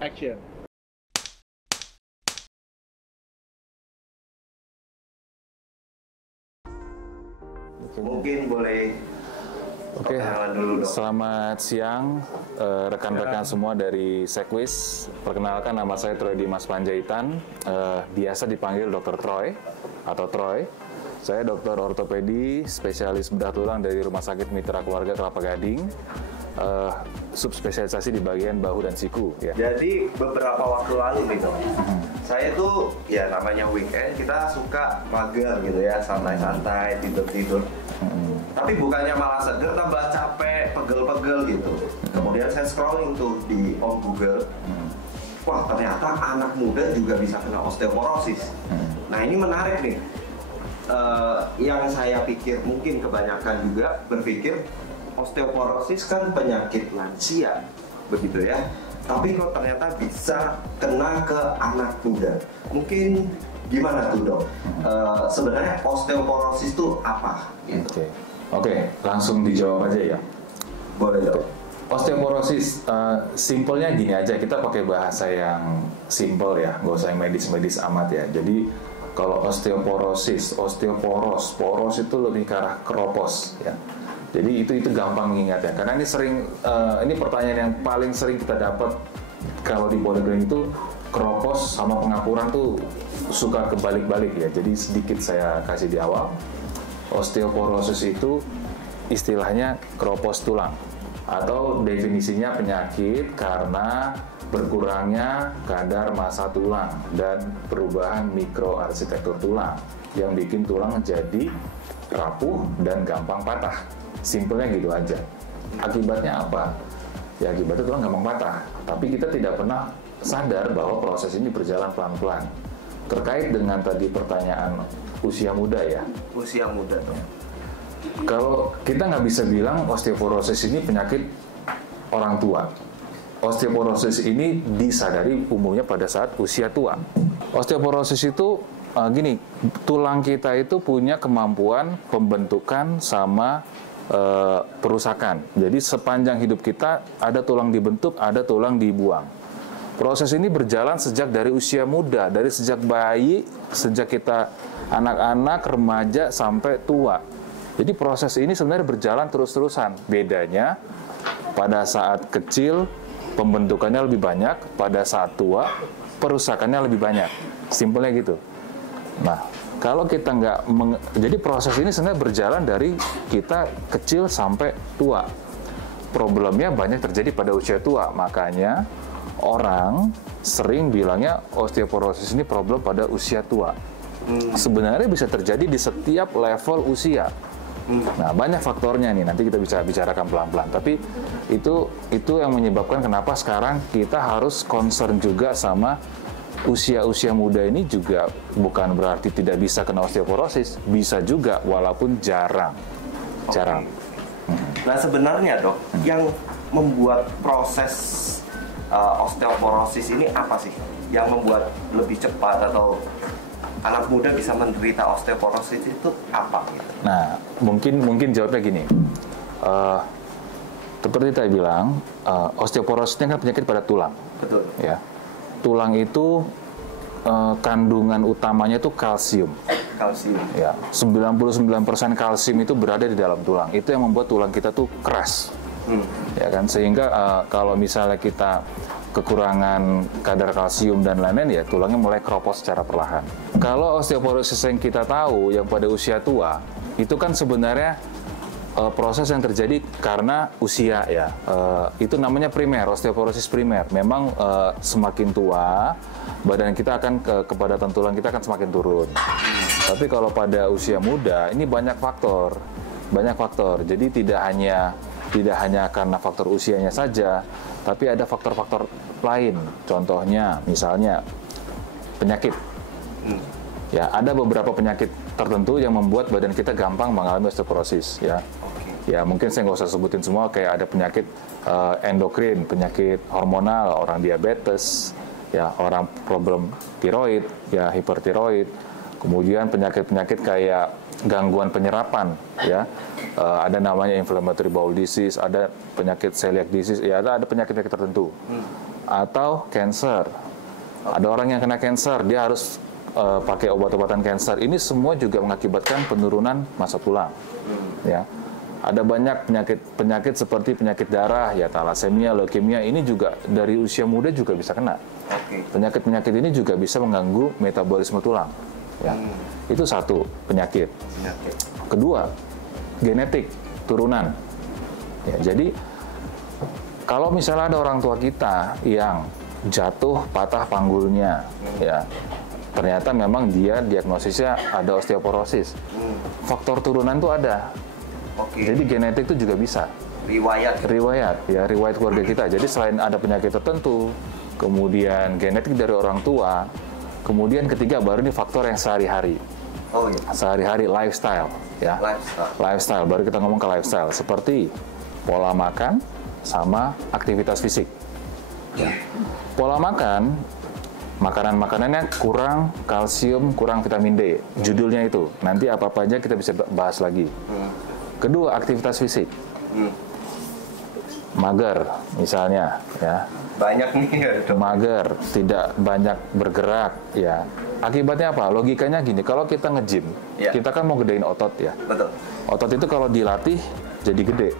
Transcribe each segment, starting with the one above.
Action. Mungkin boleh Oke, perkenalan dulu dong. selamat siang rekan-rekan semua dari Sekwis. Perkenalkan, nama saya Troy Dimas Panjaitan, biasa dipanggil Dr. Troy atau Troy. Saya dokter ortopedi, spesialis bedah tulang dari Rumah Sakit Mitra Keluarga Kelapa Gading, subspesialisasi di bagian bahu dan siku. Ya. Jadi beberapa waktu lalu nih dong, saya tuh ya namanya weekend kita suka mager gitu ya, santai-santai, tidur-tidur. Tapi bukannya malah seger, tambah capek, pegel-pegel gitu. Kemudian saya scrolling tuh di Google. Wah, ternyata anak muda juga bisa kena osteoporosis. Nah, ini menarik nih. Yang saya pikir mungkin kebanyakan juga berpikir osteoporosis kan penyakit lansia, begitu ya. Tapi kok ternyata bisa kena ke anak muda. Mungkin gimana tuh dok? Sebenarnya osteoporosis itu apa? Gitu. Oke, langsung dijawab aja ya. Boleh dok. Osteoporosis, simpelnya gini aja, kita pakai bahasa yang simpel ya, nggak usah yang medis-medis amat ya. Jadi kalau osteoporosis, poros itu lebih ke arah keropos ya. Jadi itu gampang mengingat ya, karena ini sering, ini pertanyaan yang paling sering kita dapat kalau di bodybuilding itu keropos sama pengapuran tuh suka kebalik-balik ya. Jadi sedikit saya kasih di awal. Osteoporosis itu istilahnya keropos tulang, atau definisinya penyakit karena berkurangnya kadar massa tulang dan perubahan mikroarsitektur tulang yang bikin tulang jadi rapuh dan gampang patah. Simpelnya gitu aja. Akibatnya apa? Ya akibatnya tulang gampang patah. Tapi kita tidak pernah sadar bahwa proses ini berjalan pelan-pelan. Terkait dengan tadi pertanyaan usia muda ya. Usia muda dok. Kalau kita nggak bisa bilang osteoporosis ini penyakit orang tua. Osteoporosis ini disadari umumnya pada saat usia tua. Osteoporosis itu gini, tulang kita itu punya kemampuan pembentukan sama perusakan. Jadi sepanjang hidup kita ada tulang dibentuk, ada tulang dibuang. Proses ini berjalan sejak dari usia muda, dari sejak bayi, sejak kita anak-anak, remaja, sampai tua. Jadi proses ini sebenarnya berjalan terus-terusan. Bedanya pada saat kecil pembentukannya lebih banyak, pada saat tua perusakannya lebih banyak. Simpelnya gitu. Nah, kalau kita jadi proses ini sebenarnya berjalan dari kita kecil sampai tua. Problemnya banyak terjadi pada usia tua, makanya orang sering bilangnya osteoporosis ini problem pada usia tua. Sebenarnya bisa terjadi di setiap level usia. Nah, banyak faktornya nih, nanti kita bisa bicarakan pelan-pelan. Tapi itu yang menyebabkan kenapa sekarang kita harus concern juga sama usia-usia muda ini. Juga bukan berarti tidak bisa kena osteoporosis, bisa juga walaupun jarang. Jarang. Nah sebenarnya dok, yang membuat proses osteoporosis ini apa sih? Yang membuat lebih cepat atau anak muda bisa menderita osteoporosis itu apa? Nah, mungkin jawabnya gini. Seperti saya bilang, osteoporosis ini kan penyakit pada tulang. Betul. Ya, tulang itu kandungan utamanya itu kalsium. Kalsium. Ya, 99% kalsium itu berada di dalam tulang. Itu yang membuat tulang kita tuh keras. Ya kan, sehingga kalau misalnya kita kekurangan kadar kalsium dan lain-lain, ya tulangnya mulai keropos secara perlahan. Kalau osteoporosis yang kita tahu yang pada usia tua, itu kan sebenarnya proses yang terjadi karena usia ya. Itu namanya primer, osteoporosis primer. Memang semakin tua, badan kita akan kepadatan tulang kita akan semakin turun. Tapi kalau pada usia muda, ini banyak faktor. Jadi tidak hanya karena faktor usianya saja, tapi ada faktor-faktor lain. Contohnya, misalnya penyakit. Ya, ada beberapa penyakit tertentu yang membuat badan kita gampang mengalami osteoporosis. Ya, ya mungkin saya nggak usah sebutin semua. Kayak ada penyakit endokrin, penyakit hormonal, orang diabetes, ya orang problem tiroid, ya hipertiroid. Kemudian penyakit-penyakit kayak gangguan penyerapan, ya ada namanya inflammatory bowel disease, ada penyakit celiac disease, ya ada penyakit-penyakit tertentu. atau cancer. Ada orang yang kena cancer, dia harus pakai obat-obatan cancer. Ini semua juga mengakibatkan penurunan massa tulang. Ya. Ada banyak penyakit seperti penyakit darah, ya thalassemia, leukemia, ini juga dari usia muda juga bisa kena. Penyakit-penyakit ini juga bisa mengganggu metabolisme tulang. Ya. Itu satu penyakit. Kedua, genetik, turunan. Ya, jadi kalau misalnya ada orang tua kita yang jatuh patah panggulnya, ya ternyata memang dia diagnosisnya ada osteoporosis. Faktor turunan itu ada. Jadi genetik itu juga bisa. Riwayat keluarga kita. Jadi selain ada penyakit tertentu, kemudian genetik dari orang tua, kemudian ketiga baru ini faktor yang sehari-hari. Sehari-hari lifestyle, ya. Lifestyle. Baru kita ngomong ke lifestyle seperti pola makan sama aktivitas fisik. Ya. Pola makan, makanan-makanannya kurang kalsium, kurang vitamin D. Judulnya itu. Nanti apa-apa aja kita bisa bahas lagi. Kedua, aktivitas fisik. Mager, misalnya, ya. Banyak nih ya. Mager, tidak banyak bergerak, ya. Akibatnya apa? Logikanya gini, kalau kita nge-gym, kita kan mau gedein otot, ya. Betul. Otot itu kalau dilatih jadi gede.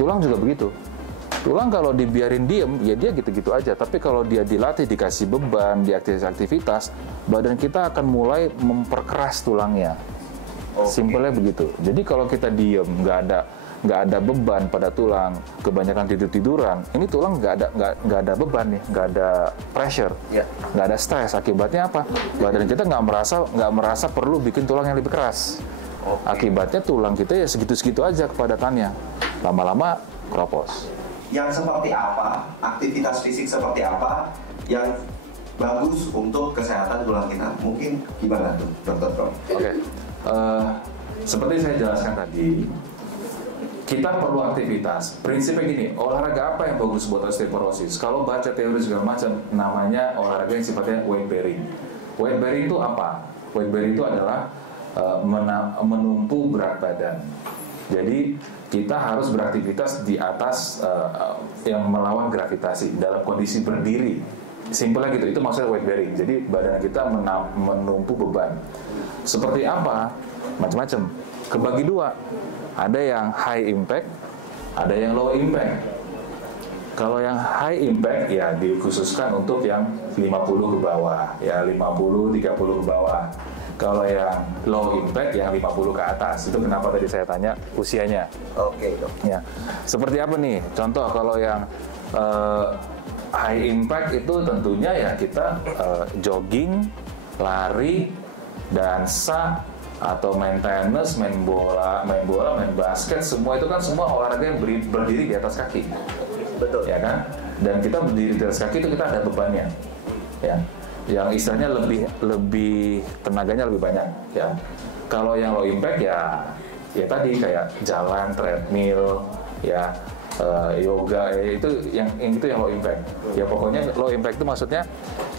Tulang juga begitu. Tulang kalau dibiarin diem, ya dia gitu-gitu aja. Tapi kalau dia dilatih, dikasih beban, di aktivitas, badan kita akan mulai memperkeras tulangnya. Simpelnya begitu. Jadi kalau kita diem, nggak ada beban pada tulang, kebanyakan tiduran, ini tulang nggak ada beban nih, nggak ada pressure, nggak ada stres. Akibatnya apa? Badan kita nggak merasa perlu bikin tulang yang lebih keras. Akibatnya tulang kita ya segitu-segitu aja kepadatannya. Lama-lama keropos. Yang seperti apa, aktivitas fisik seperti apa yang bagus untuk kesehatan tulang kita? Mungkin gimana tuh, Dr. Oke. Seperti saya jelaskan tadi, kita perlu aktivitas. Prinsipnya gini, olahraga apa yang bagus buat osteoporosis? Kalau baca teori segala macam, namanya olahraga yang sifatnya weight bearing. Weight bearing itu apa? Weight bearing itu adalah menumpu berat badan. Jadi kita harus beraktivitas di atas yang melawan gravitasi dalam kondisi berdiri. Simpelnya gitu, itu maksudnya weight bearing. Jadi badan kita menumpu beban. Seperti apa? Macam-macam. Kebagi dua. Ada yang high impact, ada yang low impact. Kalau yang high impact ya dikhususkan untuk yang 50 ke bawah, ya 50, 30 ke bawah. Kalau yang low impact yang 50 ke atas. Itu kenapa tadi saya tanya usianya. Dok. Ya. Seperti apa nih? Contoh kalau yang high impact itu tentunya ya kita jogging, lari, dansa, atau main tenis, main bola, main basket, semua itu kan semua olahraga yang berdiri di atas kaki. Betul. Ya kan? Dan kita berdiri di atas kaki itu kita ada bebannya. Ya. Yang istilahnya lebih tenaganya lebih banyak, ya. Kalau yang low impact ya tadi kayak jalan, treadmill, ya, yoga, itu yang low impact. Ya pokoknya low impact itu maksudnya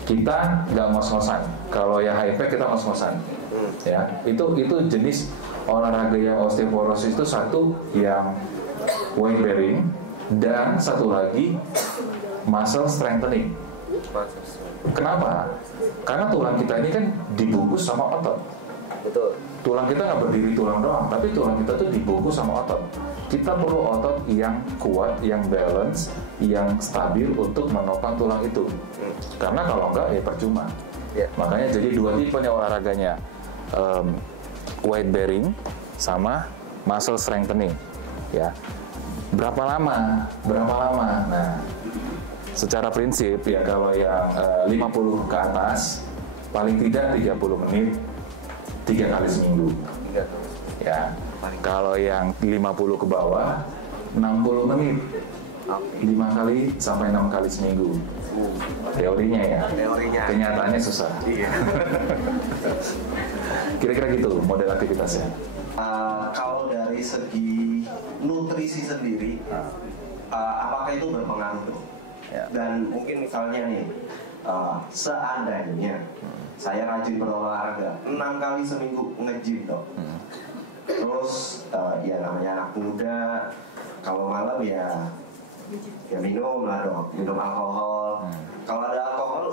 kita nggak ngos-ngosan. Kalau yang high impact kita ngos-ngosan. Ya, itu jenis olahraga yang osteoporosis itu satu yang weight bearing dan satu lagi muscle strengthening. Kenapa? Karena tulang kita ini kan dibungkus sama otot. Betul. Tulang kita nggak berdiri tulang doang, tapi tulang kita tuh dibungkus sama otot. Kita perlu otot yang kuat, yang balance, yang stabil untuk menopang tulang itu. Karena kalau enggak ya percuma. Makanya jadi dua tipe nih olahraganya. Weight bearing sama muscle strengthening, ya. Berapa lama? Nah, secara prinsip ya kalau yang 50 ke atas paling tidak 30 menit 3 kali seminggu, ya. Kalau yang 50 ke bawah 60 menit 5 kali sampai 6 kali seminggu. Teorinya ya. Kenyataannya susah. Iya. Kira-kira gitu model aktivitasnya. Kalau dari segi nutrisi sendiri, apakah itu berpengaruh? Ya. Dan mungkin misalnya nih, seandainya saya rajin berolahraga 6 kali seminggu nge-gym dok. Terus ya namanya anak muda, kalau malam ya Ya minum lah dong, minum alkohol. Kalau ada alkohol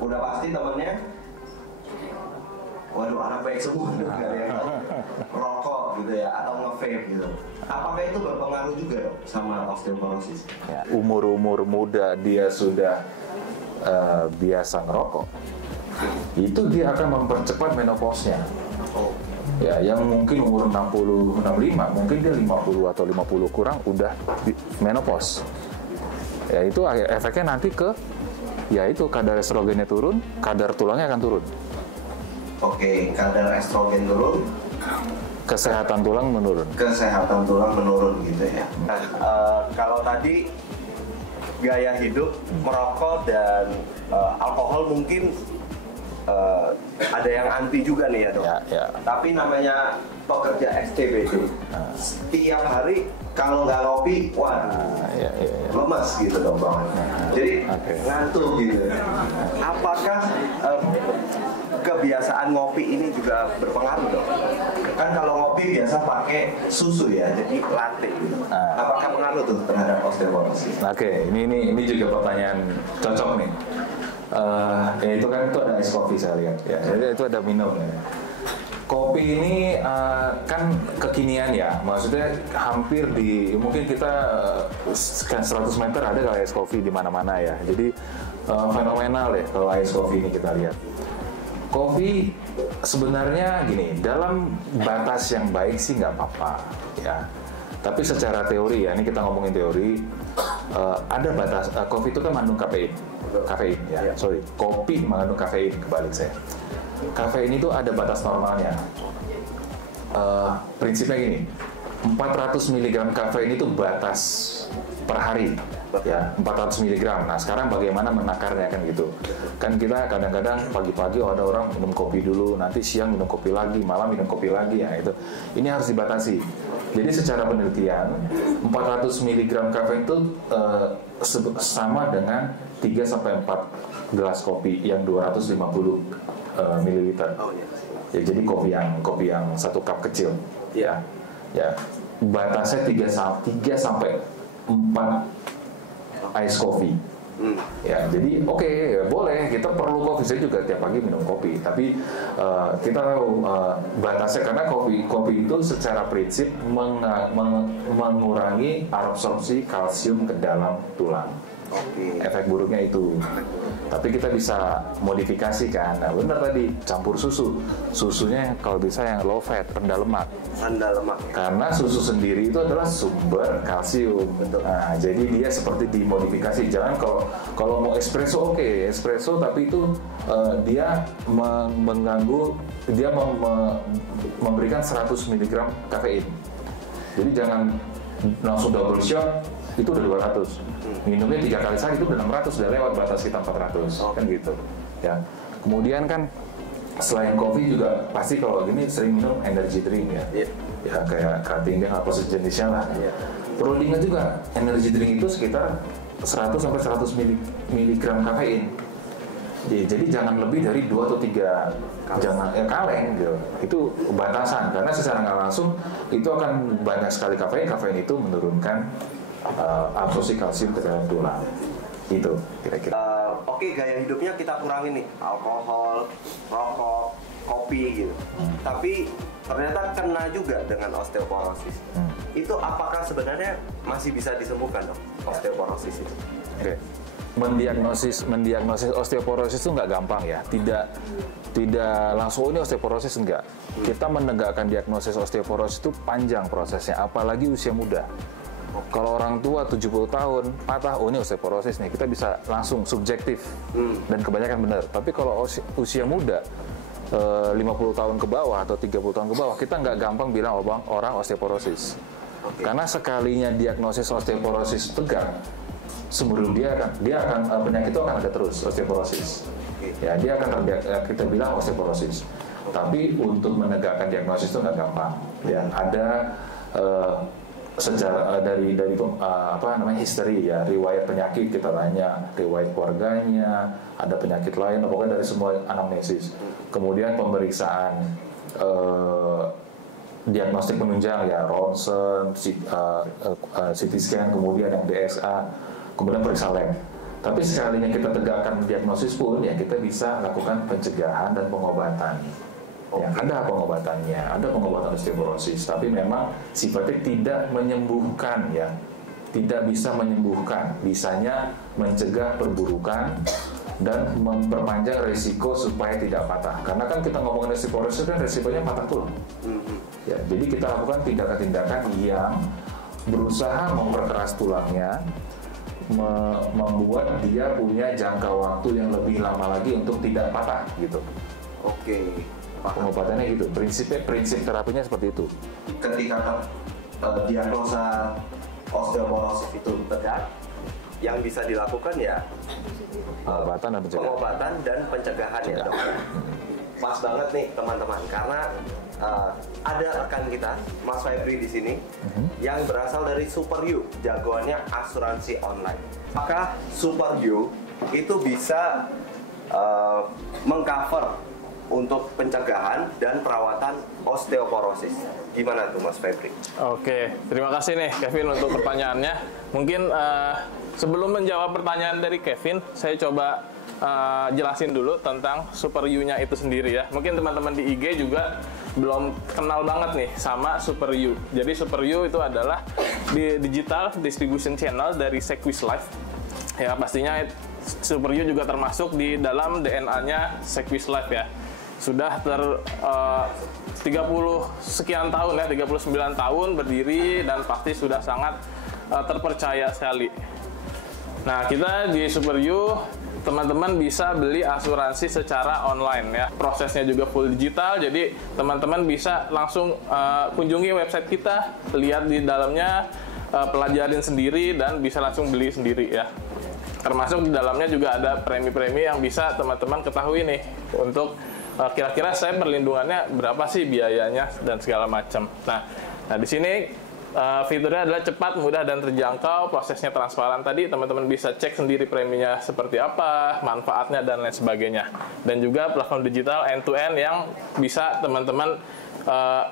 udah pasti temennya, waduh anak baik semua, nggak ada yang rokok gitu ya, atau nge-vape gitu. Apakah itu berpengaruh juga dong sama osteoporosis? Ya, umur-umur muda dia sudah biasa ngerokok, itu dia akan mempercepat menopausnya. Oh. Ya, yang mungkin umur 60, 65, mungkin dia 50 atau 50 kurang udah menopause. Ya, itu efeknya nanti ke, ya itu kadar estrogennya turun, kadar tulangnya akan turun. Oke, kadar estrogen turun, Kesehatan tulang menurun. kesehatan tulang menurun gitu ya. Nah, kalau tadi gaya hidup, merokok dan alkohol mungkin ada yang anti juga nih ya dok. Ya. Tapi namanya pekerja STBD, setiap hari kalau nggak ngopi, wah Ya. lemas gitu dong bang. Jadi Oke. ngantuk gitu. Apakah kebiasaan ngopi ini juga berpengaruh dong? Kan kalau ngopi biasa pakai susu ya, jadi latte. Apakah pengaruh tuh terhadap osteoporosis? Oke, ini juga pertanyaan cocok nih. Ya itu kan itu ada ice coffee saya lihat ya. Jadi itu ada minum ya. Kopi ini kan kekinian ya, maksudnya hampir di mungkin kita sekian 100 meter ada kalau ice coffee di mana-mana ya. Jadi fenomenal deh kalau ice coffee ini kita lihat. Kopi sebenarnya gini, dalam batas yang baik sih nggak apa-apa ya. Tapi secara teori ya, ini kita ngomongin teori, ada batas. Kopi itu kan mengandung kafein ya. Sorry, kopi mengandung kafein, kebalik saya. Kafein itu ada batas normalnya. Prinsipnya gini, 400 mg kafein itu batas per hari ya, 400 mg. Nah sekarang bagaimana menakarnya kan gitu. Kan kita kadang-kadang pagi-pagi ada orang minum kopi dulu, nanti siang minum kopi lagi, malam minum kopi lagi ya itu. Ini harus dibatasi. Jadi secara penelitian 400 mg kafein itu sama dengan 3-4 gelas kopi yang 250 ml. Ya, jadi kopi yang 1 cup kecil ya. Batasnya 3 sampai 4 ice coffee. Ya, jadi oke, boleh kita perlu kopi, saya juga tiap pagi minum kopi, tapi kita tahu batasnya karena kopi itu secara prinsip mengurangi absorpsi kalsium ke dalam tulang. Efek buruknya itu. Tapi kita bisa modifikasi kan. Nah benar tadi, campur susunya kalau bisa yang low fat, rendah lemak. Karena susu sendiri itu adalah sumber kalsium. Nah jadi dia seperti dimodifikasi. Jangan kalau mau espresso oke, espresso tapi itu dia mengganggu, dia memberikan 100 mg kafein. Jadi jangan langsung double shot, itu udah 200. Minumnya 3 kali sehari itu udah 600, udah lewat batas kita 400. Kan gitu ya. Kemudian kan selain kopi juga pasti kalau gini sering minum energy drink ya. Ya kayak cutting dan apa sejenisnya lah. Perlu diingat juga energy drink itu sekitar 100 sampai 100 mg kafein. Jadi jangan lebih dari 2 atau 3 jangan kaleng gitu. Itu batasan karena secara nggak langsung itu akan banyak sekali kafein. Kafein itu menurunkan absorpsi kalsium ke dalam tulang. Itu kira-kira. Oke, gaya hidupnya kita kurangin nih, alkohol, rokok, kopi gitu. Tapi ternyata kena juga dengan osteoporosis. Itu apakah sebenarnya masih bisa disembuhkan dok, osteoporosis itu? Oke. Mendiagnosis osteoporosis itu nggak gampang ya. Tidak langsung ini osteoporosis enggak. Kita menegakkan diagnosis osteoporosis itu panjang prosesnya, apalagi usia muda. Kalau orang tua 70 tahun patah, oh ini osteoporosis nih, kita bisa langsung subjektif dan kebanyakan benar. Tapi kalau usia muda 50 tahun ke bawah atau 30 tahun ke bawah, kita nggak gampang bilang orang osteoporosis. Karena sekalinya diagnosis osteoporosis tegak, seumur dia akan penyakit itu akan ada terus, osteoporosis. Ya dia akan kita bilang osteoporosis. Tapi untuk menegakkan diagnosis itu nggak gampang. Ya ada secara dari history ya, riwayat penyakit kita tanya, riwayat keluarganya, ada penyakit lain, pokoknya dari semua anamnesis. Kemudian pemeriksaan diagnostik penunjang ya, ronsen, CT scan, kemudian yang DSA, kemudian periksa lab. Tapi sekalinya kita tegakkan diagnosis pun ya kita bisa lakukan pencegahan dan pengobatan. Yang ada pengobatannya, ada pengobatan osteoporosis, tapi memang sifatnya tidak menyembuhkan ya, tidak bisa menyembuhkan, bisanya mencegah perburukan dan memperpanjang resiko supaya tidak patah. Karena kan kita ngomongin osteoporosis kan resikonya patah tulang. Ya, jadi kita lakukan tindakan-tindakan yang berusaha memperkeras tulangnya, membuat dia punya jangka waktu yang lebih lama lagi untuk tidak patah gitu. Oke. Pengobatannya gitu. Prinsip terapinya seperti itu. Ketika diagnosa osteoporosis itu berat, yang bisa dilakukan ya pengobatan dan pencegahan ya dok. Pas banget nih teman-teman, karena ada rekan kita Mas Febri di sini yang berasal dari Super You, jagoannya asuransi online. Apakah Super You itu bisa mengcover untuk pencegahan dan perawatan osteoporosis? Gimana tuh Mas Febri? Oke, terima kasih nih Kevin untuk pertanyaannya. Mungkin sebelum menjawab pertanyaan dari Kevin, saya coba jelasin dulu tentang Super You-nya itu sendiri ya. Mungkin teman-teman di IG juga belum kenal banget nih sama Super You. Jadi Super You itu adalah di digital distribution channel dari Sequis Life. Ya pastinya Super You juga termasuk di dalam DNA-nya Sequis Life ya. Sudah 30 sekian tahun ya, 39 tahun berdiri dan pasti sudah sangat terpercaya sekali. Nah, kita di Super You teman-teman bisa beli asuransi secara online ya. Prosesnya juga full digital, jadi teman-teman bisa langsung kunjungi website kita, lihat di dalamnya, pelajarin sendiri dan bisa langsung beli sendiri ya. Termasuk di dalamnya juga ada premi-premi yang bisa teman-teman ketahui nih untuk kira-kira saya perlindungannya berapa sih biayanya dan segala macam. Nah di sini fiturnya adalah cepat, mudah dan terjangkau, prosesnya transparan tadi, teman-teman bisa cek sendiri preminya seperti apa, manfaatnya dan lain sebagainya. Dan juga platform digital end-to-end yang bisa teman-teman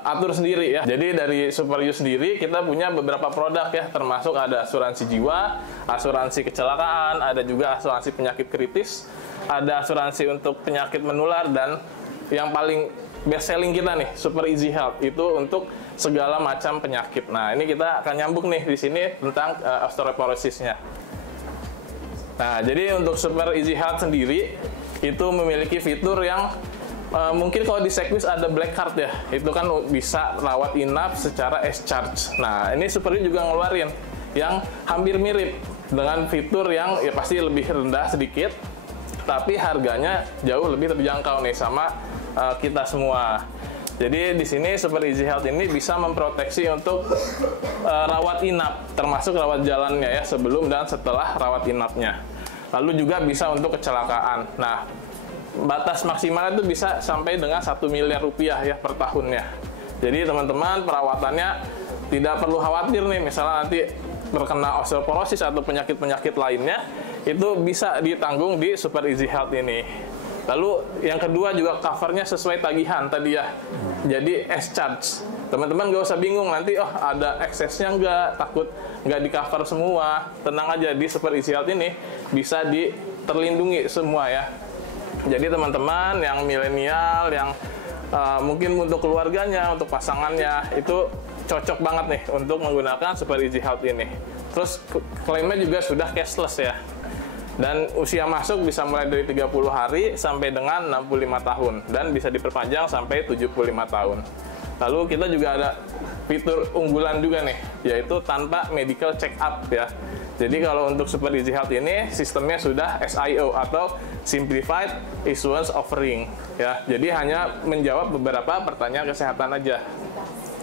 atur sendiri ya. Jadi dari Super You sendiri kita punya beberapa produk ya, termasuk ada asuransi jiwa, asuransi kecelakaan, ada juga asuransi penyakit kritis, ada asuransi untuk penyakit menular, dan yang paling best selling kita nih Super Easy Health itu untuk segala macam penyakit. Nah ini kita akan nyambung nih di sini tentang osteoporosisnya. Nah jadi untuk Super Easy Health sendiri itu memiliki fitur yang mungkin kalau di Sequis ada black card ya, itu kan bisa rawat inap secara S-charge. Nah ini Super You juga ngeluarin yang hampir mirip dengan fitur yang ya pasti lebih rendah sedikit, tapi harganya jauh lebih terjangkau nih sama kita semua. Jadi di sini Super Easy Health ini bisa memproteksi untuk rawat inap, termasuk rawat jalannya ya, sebelum dan setelah rawat inapnya. Lalu juga bisa untuk kecelakaan. Nah, batas maksimal itu bisa sampai dengan 1 miliar rupiah ya per tahunnya. Jadi teman-teman perawatannya tidak perlu khawatir nih, misalnya nanti terkena osteoporosis atau penyakit-penyakit lainnya, itu bisa ditanggung di Super Easy Health ini. Lalu yang kedua juga covernya sesuai tagihan tadi ya, jadi S-charge. Teman-teman gak usah bingung nanti ada eksesnya nggak, takut nggak di cover semua. Tenang aja, di Super Easy Health ini bisa terlindungi semua ya. Jadi teman-teman yang milenial, yang mungkin untuk keluarganya, untuk pasangannya, itu cocok banget nih untuk menggunakan Super Easy Health ini. Terus klaimnya juga sudah cashless ya. Dan usia masuk bisa mulai dari 30 hari sampai dengan 65 tahun. Dan bisa diperpanjang sampai 75 tahun. Lalu kita juga ada fitur unggulan juga nih, yaitu tanpa medical check up ya. Jadi kalau untuk Super Easy Health ini sistemnya sudah SIO atau Simplified Insurance Offering ya. Jadi hanya menjawab beberapa pertanyaan kesehatan aja.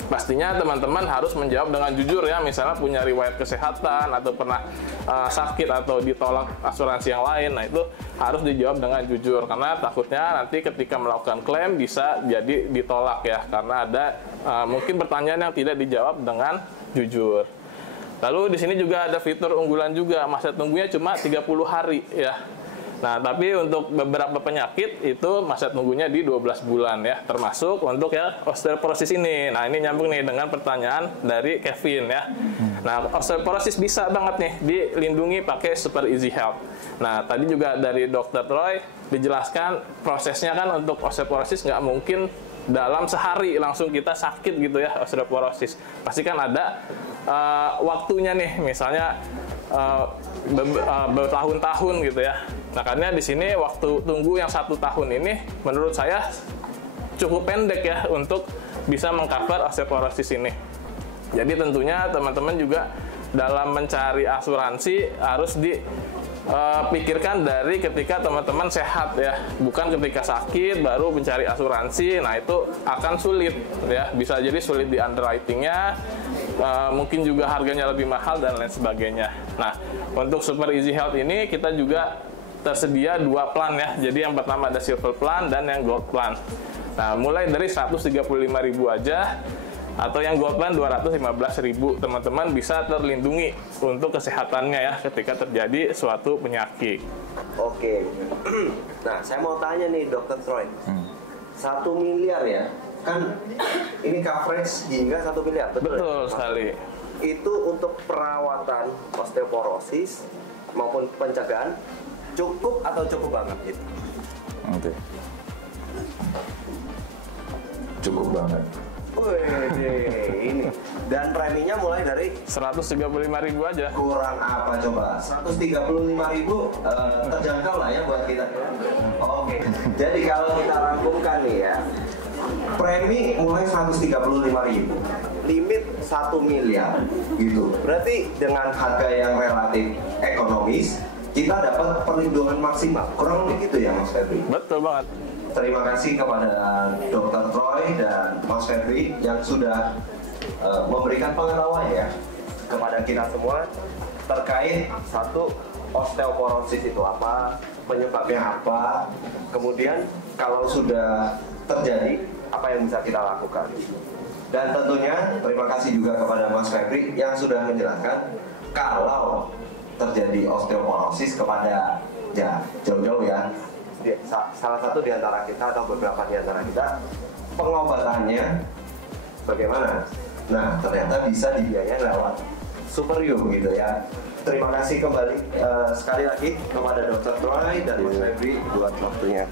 Pastinya teman-teman harus menjawab dengan jujur ya, misalnya punya riwayat kesehatan atau pernah sakit atau ditolak asuransi yang lain. Nah itu harus dijawab dengan jujur, karena takutnya nanti ketika melakukan klaim bisa jadi ditolak ya, karena ada mungkin pertanyaan yang tidak dijawab dengan jujur. Lalu di sini juga ada fitur unggulan juga, masa tunggunya cuma 30 hari ya. Nah, tapi untuk beberapa penyakit itu masa tunggunya di 12 bulan ya, termasuk untuk ya osteoporosis ini. Nah, ini nyambung nih dengan pertanyaan dari Kevin ya. Nah, osteoporosis bisa banget nih dilindungi pakai Super Easy Health. Nah, tadi juga dari Dr. Troy dijelaskan prosesnya kan untuk osteoporosis nggak mungkin dalam sehari langsung kita sakit gitu ya osteoporosis. Pasti kan ada waktunya nih, misalnya bertahun-tahun gitu ya. Nah, karena di sini waktu tunggu yang 1 tahun ini menurut saya cukup pendek ya untuk bisa mengcover osteoporosis ini. Jadi tentunya teman-teman juga dalam mencari asuransi harus pikirkan dari ketika teman-teman sehat ya, bukan ketika sakit baru mencari asuransi. Nah, itu akan sulit ya, bisa jadi sulit di underwritingnya, mungkin juga harganya lebih mahal dan lain sebagainya. Nah, untuk Super Easy Health ini kita juga tersedia 2 plan ya. Jadi yang pertama ada Silver Plan dan yang Gold Plan. Nah, mulai dari 135.000 aja, atau yang Gold Plan 215.000, teman-teman bisa terlindungi untuk kesehatannya ya ketika terjadi suatu penyakit. Oke. Nah, saya mau tanya nih Dr. Troy. 1 miliar ya, kan ini coverage hingga 1 miliar, betul? Betul sekali. Itu untuk perawatan osteoporosis maupun pencegahan cukup atau cukup banget gitu? Oke. Cukup banget. Wih, ini. Dan preminya mulai dari 135.000 aja. kurang apa coba? 135.000 terjangkau lah ya buat kita. Oke. Jadi kalau kita rangkumkan nih ya, premi mulai 135.000, limit 1 miliar gitu. Berarti dengan harga yang relatif ekonomis, kita dapat perlindungan maksimal. Kurang lebih gitu ya Mas Febri? Betul banget. Terima kasih kepada Dr. Troy dan Mas Febri yang sudah memberikan pengetahuan ya kepada kita semua terkait satu, osteoporosis itu apa, penyebabnya apa, kemudian kalau sudah terjadi apa yang bisa kita lakukan. Dan tentunya terima kasih juga kepada Mas Febri yang sudah menjelaskan kalau terjadi osteoporosis kepada ya jauh-jauh ya, salah satu di antara kita atau beberapa di antara kita, pengobatannya bagaimana? Nah, ternyata bisa dibiayai lewat Super You gitu ya. Terima kasih kembali sekali lagi kepada Dr. Troy dan Mas Febri buat waktunya.